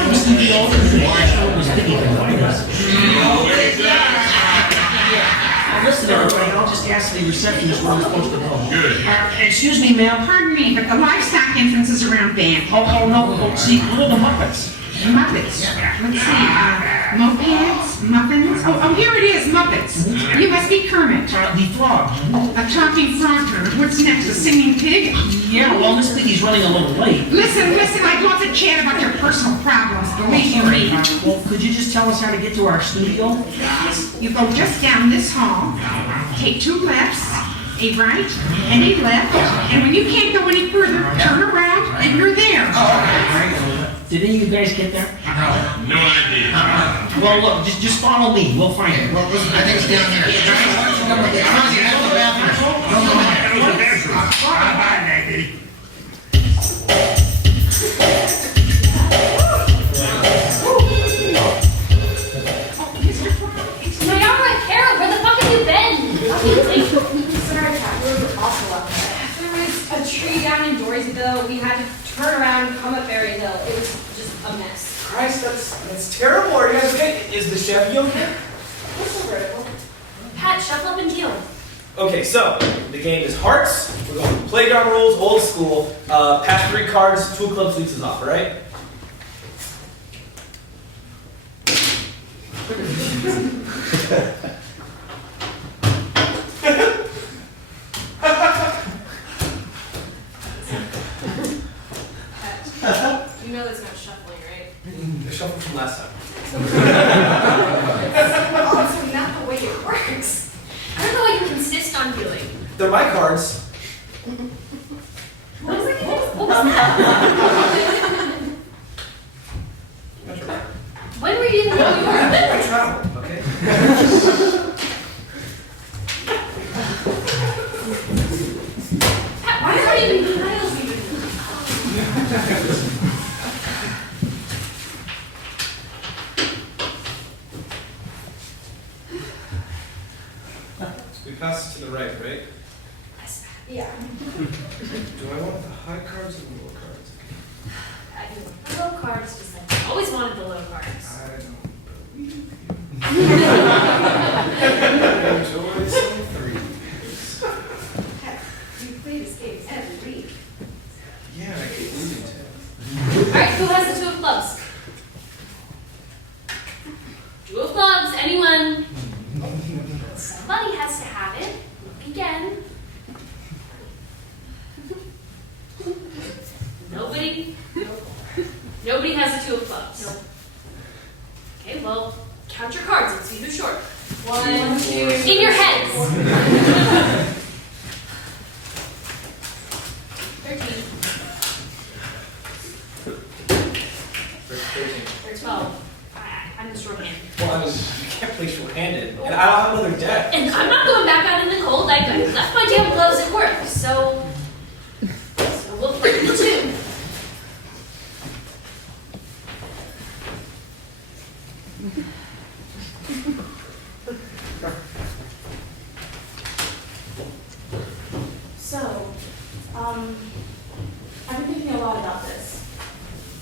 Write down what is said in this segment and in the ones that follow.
Fordham studio. It was thinking of us. Listen, everybody, I'll just ask the receptionist where we're supposed to go. Good. Excuse me, ma'am. Pardon me, but the livestock entrance is around back. Oh, no, see, where are the Muppets? Muppets. Let's see. Mopeds, muffins. Oh, here it is, Muppets. You must be Kermit. The frog. A talking frog. What's next? A singing pig? Yeah, well, Miss Piggy's running a little late. Listen. I'd love to chat about your personal problems. Believe you me. Well, could you just tell us how to get to our studio? You go just down this hall, take 2 lefts, a right, and a left, and when you can't go any further, turn around, and you're there. Did any of you guys get there? No idea. Well, look, just follow me. We'll find it. Well, listen, I think it's down there. Guys, why don't you go with the bathroom? Don't go in there. Bye-bye, Maggie. Niara, Cara, where the fuck have you been? Sorry, Kat, we were also up there. There was a tree down in Dory's ago. We had to turn around and come up Berry Hill. It was just a mess. Christ, that's terrible. Are you guys okay? Is the chef okay? What's so vertical? Pat, shut up and deal. Okay, so the game is hearts. We're going playground rules, old school. Pass 3 cards, 2 clubs leads us off, all right? You know that's not shuffling, right? The shuffle from last time. Also, not the way it works. I don't know what you insist on doing. They're my cards. What was that? When were you in New York? I travel, okay? Pat, why are you even Niles even? We pass to the right, right? Yeah. Do I want the high cards or the low cards? The low cards, just like, I always wanted the low cards. I don't believe you. Enjoy some threes. You play this game every week. Yeah, I keep losing too. Alright, who has the 2 of clubs? 2 of clubs, anyone? Somebody has to have it. Look again. Nobody? Nobody has the 2 of clubs. Nope. Okay, well, count your cards. Let's see who's short. 1, 2, In your heads. 13. 12. I'm the shorthand. Well, I mean, you can't play short-handed, and I don't have another deck. And I'm not going back out in the cold. I left my damn gloves at work, so we'll play the 2. So, I've been thinking a lot about this.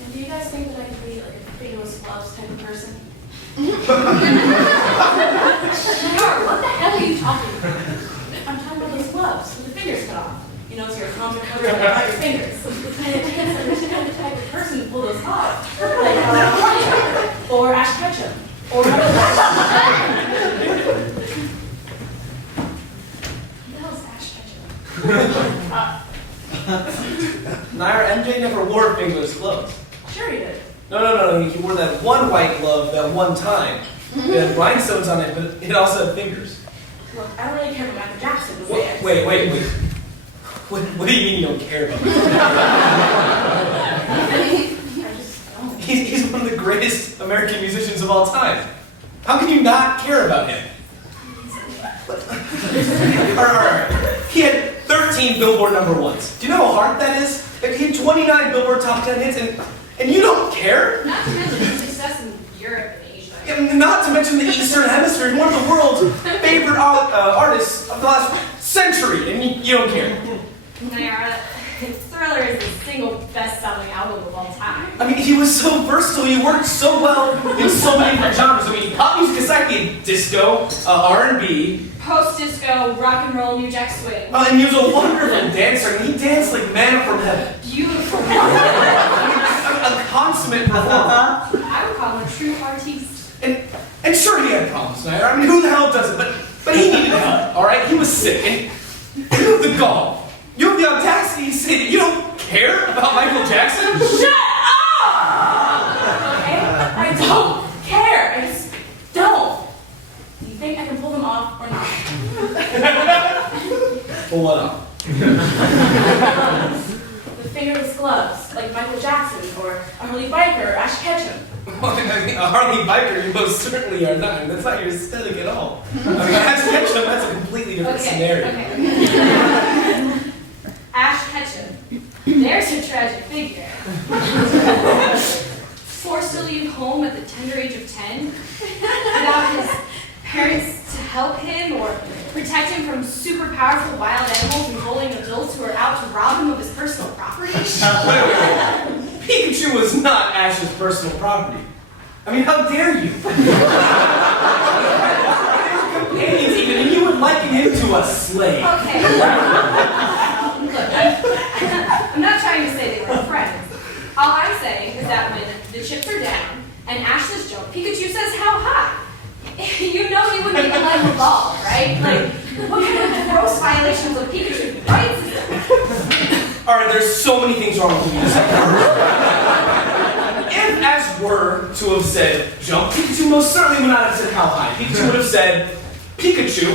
And do you guys think that I could be like a fingerless gloves type of person? Niara, what the hell are you talking about? I'm talking about those gloves with the fingers cut off. You know, so your palms are covered by your fingers. And I can't understand the type of person who pull those off. Like, or Ash Ketchum. Or Who the hell's Ash Ketchum? Niara, MJ never wore fingerless gloves. Sure he did. No. He wore that one white glove that one time. It had rhinestones on it, but it also had fingers. Look, I don't really care about Michael Jackson. The way I- Wait. What do you mean you don't care about him? I just don't. He's one of the greatest American musicians of all time. How can you not care about him? All right. He had 13 Billboard #1s. Do you know how hard that is? Like, he had 29 Billboard Top 10 hits, and you don't care? Not to mention his success in Europe and Asia. And not to mention the Eastern Hemisphere, one of the world's favorite artists of the last century, and you don't care. Niara, throw Thriller is the single best-selling album of all time. I mean, he was so versatile. He worked so well in so many different genres. I mean, pop music aside, he had disco, R&B. Post-disco, rock and roll, New Jack Swing. And he was a wonderful dancer. I mean, he danced like manna from heaven. Beautiful. A consummate performer. I would call him a true artiste. And sure, he had problems, Niara. I mean, who the hell doesn't? But he needed help, all right? He was sick. And you have the gall. You have the audacity to say that you don't care about Michael Jackson? Shut up! Okay? I don't care. I just don't. Do you think I can pull them off or not? Pull what off? The fingerless gloves, like Michael Jackson, or a Harley Biker, or Ash Ketchum. Well, I mean, a Harley Biker, you most certainly are not. That's not your aesthetic at all. I mean, Ash Ketchum, that's a completely different scenario. Okay. Ash Ketchum. There's a tragic figure. Forced to leave home at the tender age of 10, without his parents to help him or protect him from super powerful wild animals and bullying adults who are out to rob him of his personal property. Wait. Pikachu was not Ash's personal property. I mean, how dare you? They were companions even, and you would liken him to a slave. Okay. Look, I'm not trying to say they were friends. All I'm saying is that when the chips are down and Ash says jump, Pikachu says how high. You know he wouldn't even let him evolve, right? Like, what kind of gross violations of Pikachu's rights is that? Alright, there's so many things wrong with you. If Ash were to have said jump, Pikachu most certainly would not have said how high. Pikachu would have said Pikachu.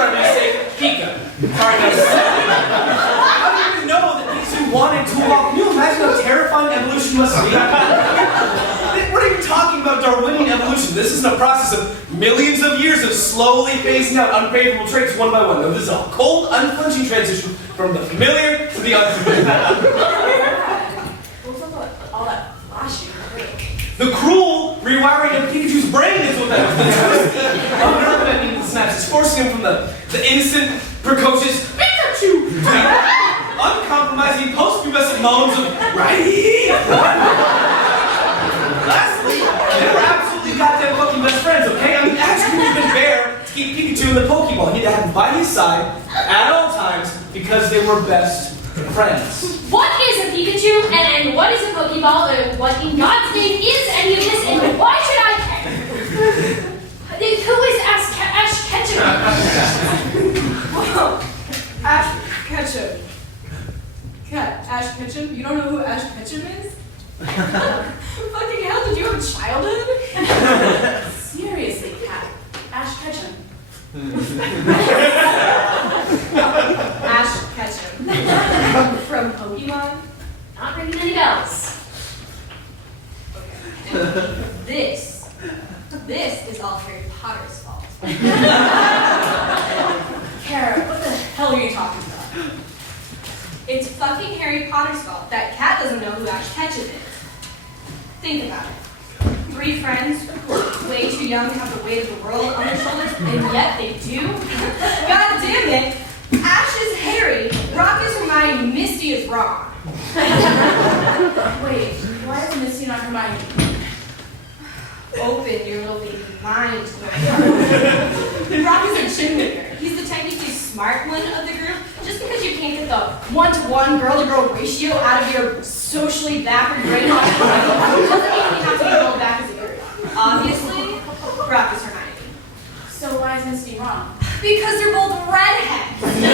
Or I say Pika. Alright, now I don't even know that Pikachu wanted to walk. Can you imagine how terrifying evolution must be? What are you talking about Darwinian evolution? This isn't a process of millions of years of slowly phasing out unfavorable traits one by one. No, this is a cold, unflinching transition from the familiar to the unfamiliar. What's up with all that flashing? The cruel rewiring of Pikachu's brain is what that was. The snaps is forcing him from the innocent, precocious Pikachu to the uncompromising post-pubescent moans of right. Lastly, they were absolutely goddamn fucking best friends, okay? I mean, Ash couldn't even bear to keep Pikachu in the Pokeball. He had to have him by his side at all times because they were best friends. What is a Pikachu, and what is a Pokeball, and what in God's name is any of this, and why should I care? Who is Ash Ketchum? Whoa. Ash Ketchum. Cat, Ash Ketchum? You don't know who Ash Ketchum is? Fucking hell, did you have a childhood? Seriously, Cat. Ash Ketchum. Ash Ketchum. From Pokemon? Not ringing any bells. Okay. This is all Harry Potter's fault. Cara, what the hell are you talking about? It's fucking Harry Potter's fault that Cat doesn't know who Ash Ketchum is. Think about it. 3 friends who are way too young to have the weight of the world on their shoulders, and yet they do? God damn it! Ash is Harry, Rock is Hermione, Misty is Ron. Wait, why is Misty not Hermione? Open your little baby mind. Rock is a chin winner. He's the technically smart one of the group. Just because you can't get the one-to-one girl-to-girl ratio out of your socially backward brainwashed brain doesn't mean you have to be held back as a group. Obviously, Rock is Hermione. So why is Misty wrong? Because they're both redheads. And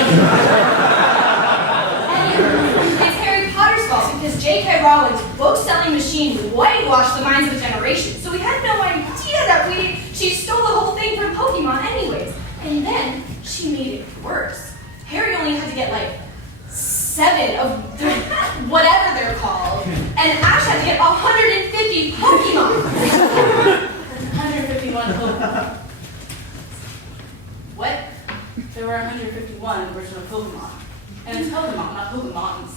it's Harry Potter's fault because J.K. Rowling's book-selling machine whitewashed the minds of a generation. So we had no idea that she stole the whole thing from Pokemon anyways. And then she made it worse. Harry only had to get like 7 of the whatever they're called, and Ash had to get 150 Pokemon. 151 Pokemon. What? There were 151 original Pokemon. And it's Pokemon, not Pokemons.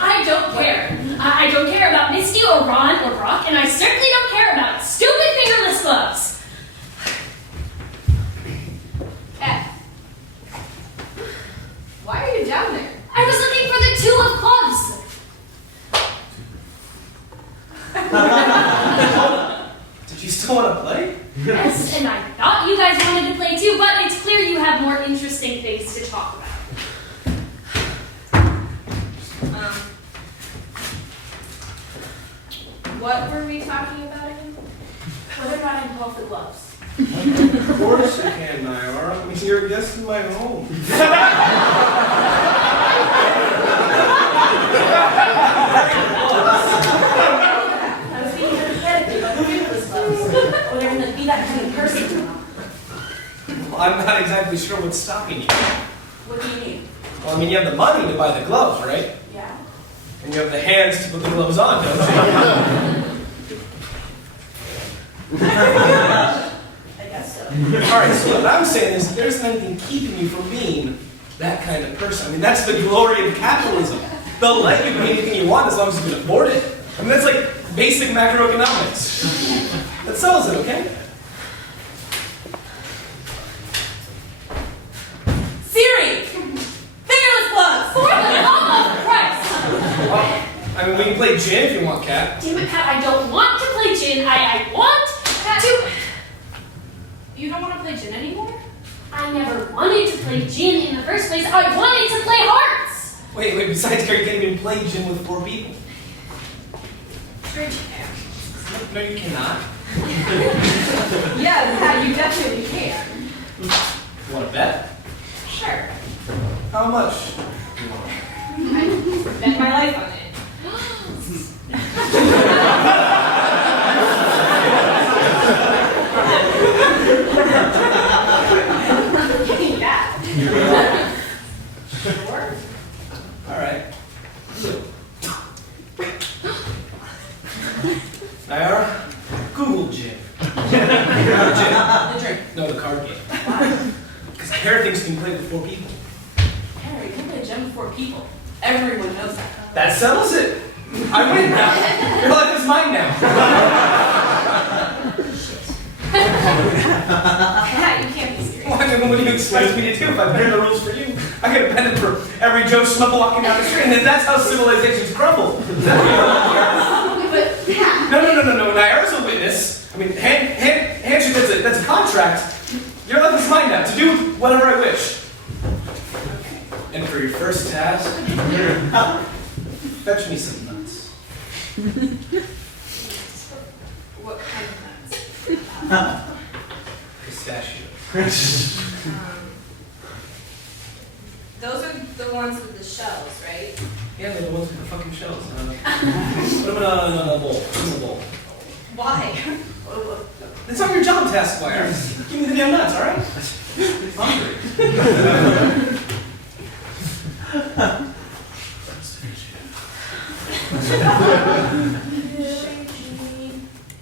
I don't care. I don't care about Misty or Ron or Rock, and I certainly don't care about stupid fingerless gloves. things to talk about. What were we talking about again? Whether or not I can call for gloves. Of course you can, Niara. I mean, you're a guest in my home. I was being hypothetical about who knew those gloves. Or they're going to be that kind of person. Well, I'm not exactly sure what's stopping you. What do you mean? Well, I mean, you have the money to buy the gloves, right? Yeah. And you have the hands to put the gloves on, don't you? I guess so. Alright, so what I'm saying is there's nothing keeping you from being that kind of person. I mean, that's the glory of capitalism. They'll let you be anything you want as long as you can afford it. I mean, that's like basic macroeconomics. That sells it, okay? Siri! Fingerless gloves! For the love of Christ! Well, I mean, we can play gin if you want, Kat. Damn it, Pat, I don't want to play gin. I want to... You don't want to play gin anymore? I never wanted to play gin in the first place. I wanted to play hearts! Wait, besides, Cara, you can't even play gin with 4 people. Sure you can. No, you cannot. Yeah, Pat, you definitely can. You want to bet? Sure. How much? I bet my life on it. Yeah. Sure. Alright. Niara, Google gin. Gin. The drink. No, the card game. Because Cara thinks you can play with 4 people. Harry, you play gym with 4 people. Everyone knows that. That settles it. I win now. Your life is mine now. Pat, you can't be serious. Well, I mean, what do you expect me to do if I bend the rules for you? I get a pen for every Joe Schmo walking down the street, and then that's how civilizations crumble. Is that what you're But Pat... No. Niara's a witness. I mean, handshake, that's a contract. Your life is mine now, to do whatever I wish. And for your first task, fetch me some nuts. What kind of nuts? Pistachios. Those are the ones with the shells, right? Yeah, they're the ones with the fucking shells. Put them in a bowl. Put them in a bowl. Why? It's not your job to ask why. Give me the damn nuts, alright? I'm hungry.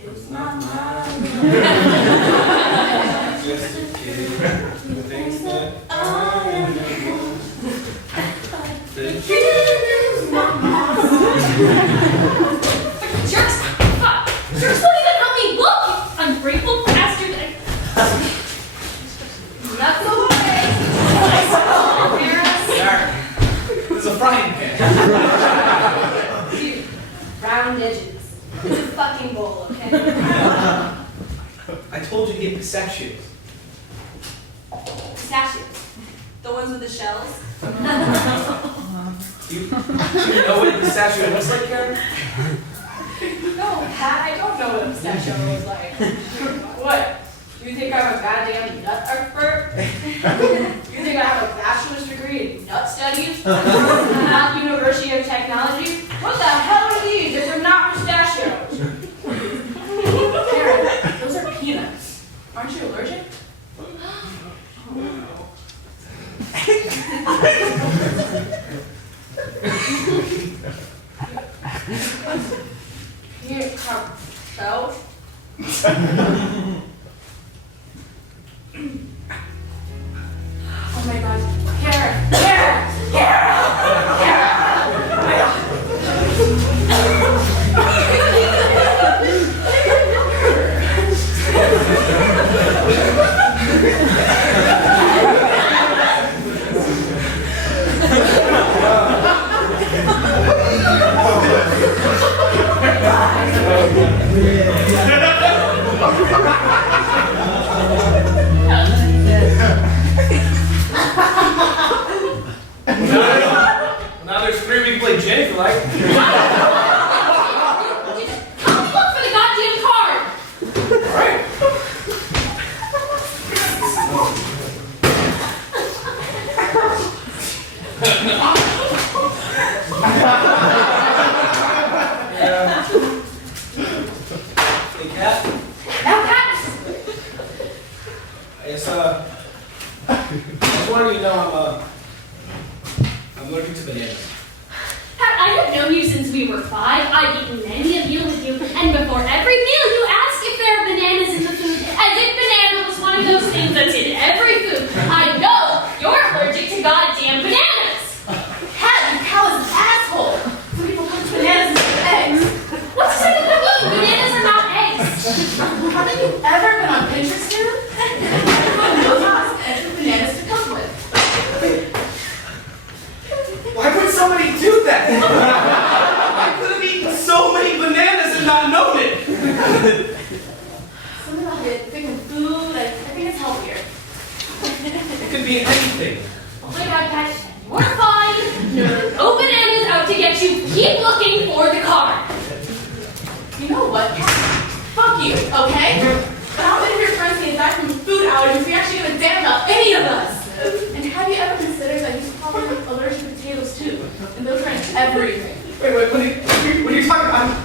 It's not mine. Just a kid who thinks that I am the one. The kid is not mine. Jerks! Fuck! Jerks won't even help me look! You ungrateful bastard! Nuts away! There. There's a frying pan. Dude, round edges. It's a fucking bowl, okay? I told you to get pistachios. Pistachios. The ones with the shells? Do you know what a pistachio looks like, Cara? No, Pat, I don't know what a pistachio looks like. What? You think I'm a goddamn nut expert? You think I have a bachelor's degree in nut studies? Not University of Technology? What the hell are these if they're not pistachios? Harry, those are peanuts. Aren't you allergic? You have shells? Oh my god. Cara! play gin if you like. Come look for the goddamn card! All right. Hey, Kat. Now, Pat! I just wanted you to know I'm allergic to bananas. Pat, I have known you since we were 5. I've eaten many a meal with you, and before every meal you ask if there are bananas in the food, as if banana was one of those things that's in every food. I know you're allergic to goddamn bananas! Pat, you callous asshole! Some people put bananas in their eggs. What's the second mean? Bananas are not eggs! Haven't you ever been on Pinterest, dude? Everyone knows how to extra bananas to cook with. Why would somebody do that? I could have eaten so many bananas and not known it. Something about it, picking food, I think it's healthier. It could be anything. Oh my god, Pat, you're fine. No bananas out to get you. Keep looking for the card. You know what, Pat? Fuck you, okay? But how many of your friends came back from food allergies if you actually give a damn about any of us? And have you ever considered that he's probably allergic to potatoes too? And those are in everything. Wait, when you talk about,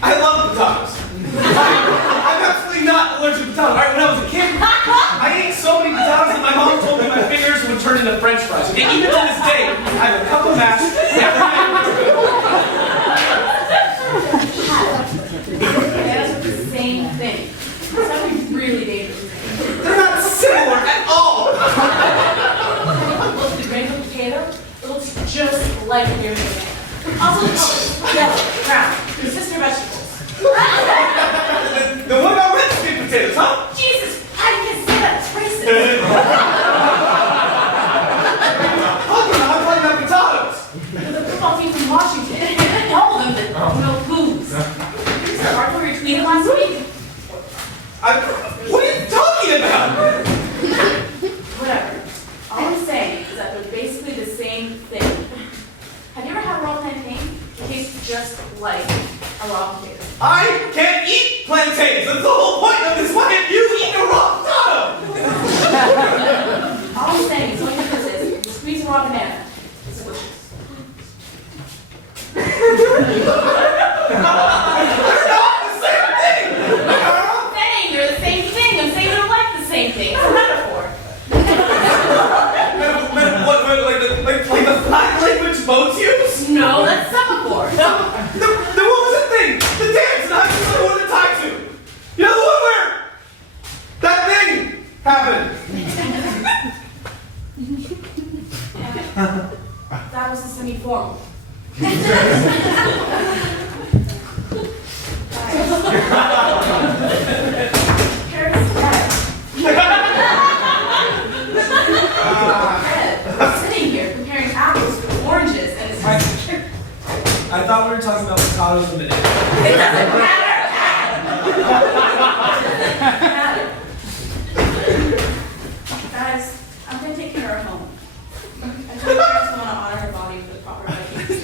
I love potatoes. I'm absolutely not allergic to potatoes. All right, when I was a kid, I ate so many potatoes that my mom told me my fingers would turn into French fries. And even to this day, I have a cup of mash every Bananas are the same thing. It's actually really dangerous. They're not similar at all. Look, the grain of potato, it looks just like a real banana. Also the colors, yellow, brown, they're sister vegetables. Then what about red sweet potatoes, huh? Jesus, how do you say that? It's racist. I'm talking about potatoes. The football team from Washington, all of them that no booze. Here's the article you tweeted last week. What are you talking about? Whatever. All I'm saying is that they're basically the same thing. Have you ever had raw plantain? It tastes just like a raw potato. I can't eat plantains. That's the whole point of this. Why can't you eat a raw potato? All I'm saying is, the only difference is, you squeeze a raw banana, it squishes. They're not the same thing. I'm saying they're the same thing. I'm saying they're like the same thing. It's a metaphor. Like the flag language boats use? No, that's semaphore. Then what was that thing? The dance and I just wanted to tie to. You know the one where that thing happened. That was the semi-formal. Cara's dead. We're sitting here comparing apples to oranges, and it's just... I thought we were talking about potatoes and bananas. It doesn't matter! Guys, I'm gonna take Cara home. I told her I just want to honor her body with the proper Viking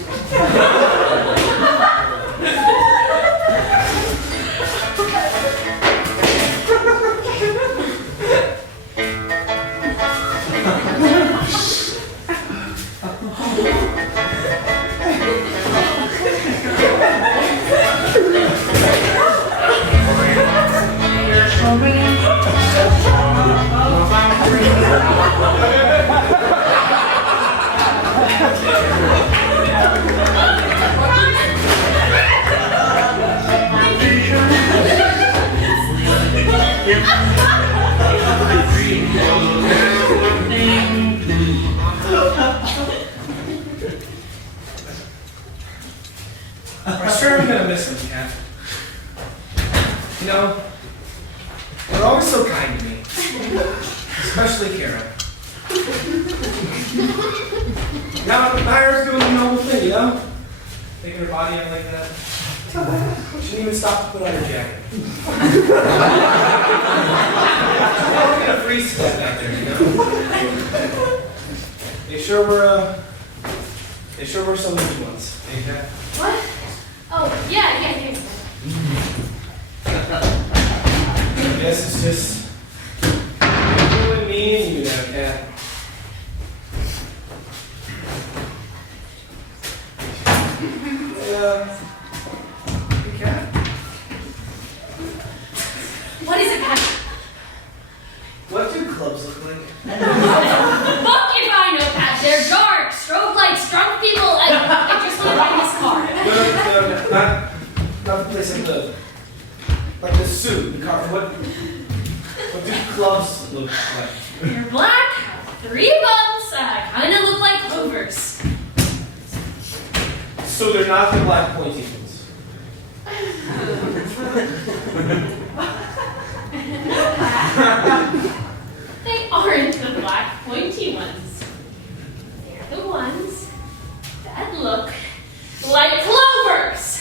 I'm sure I'm gonna miss him, Kat. You know, you're always so kind to me. Especially Cara. Now Niara's doing the normal thing, you know? Making her body up like that. She didn't even stop to put on her jacket. I'll get a free step back there, you know? They sure were They sure were some good ones. What? Oh, yeah. I guess it's just you and me and you now, Cat. Cat? What is it, Pat? What do clubs look like? Fuck if I know, Pat. They're dark, strobe lights, drunk people. I just want to find this car. No, not the place like the suit, the car. What do clubs look like? They're black, 3 bumps, kind of look like clovers. So they're not the black pointy ones. They aren't the black pointy ones. They're the ones that look like clovers.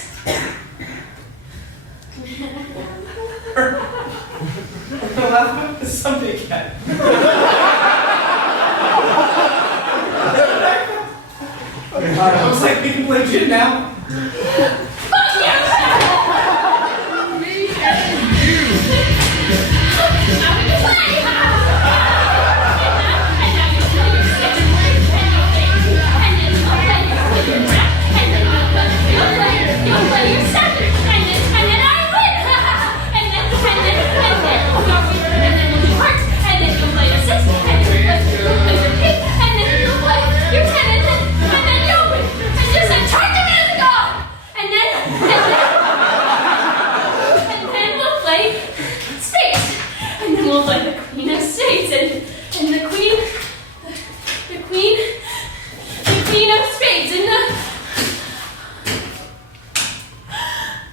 Something, Cat. Looks like we can play gin now. Fuck you, Pat! Me and you. Now we can play! You'll play your second, and then I win! And then we'll do hearts, and then you'll play your six, and then you'll play your king, and then you'll play your 10, and then you'll win! And just a tournament of God! And then we'll play spades, and then we'll play the queen of spades, and the queen of spades, and the...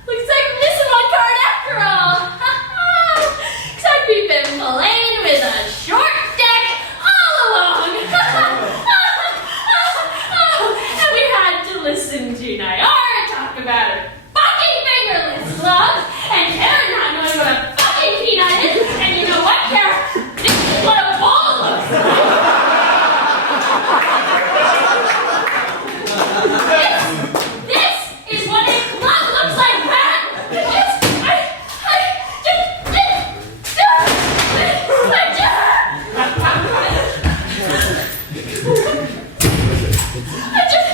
Looks like we're missing one card after all. Looks like we've been playing with a short deck all along. And we had to listen to Niara talk about her fucking fingerless love, and Cara not knowing what a fucking peanut is. And you know what, Cara? This is what a ball looks like. This is what a club looks like, Pat! I just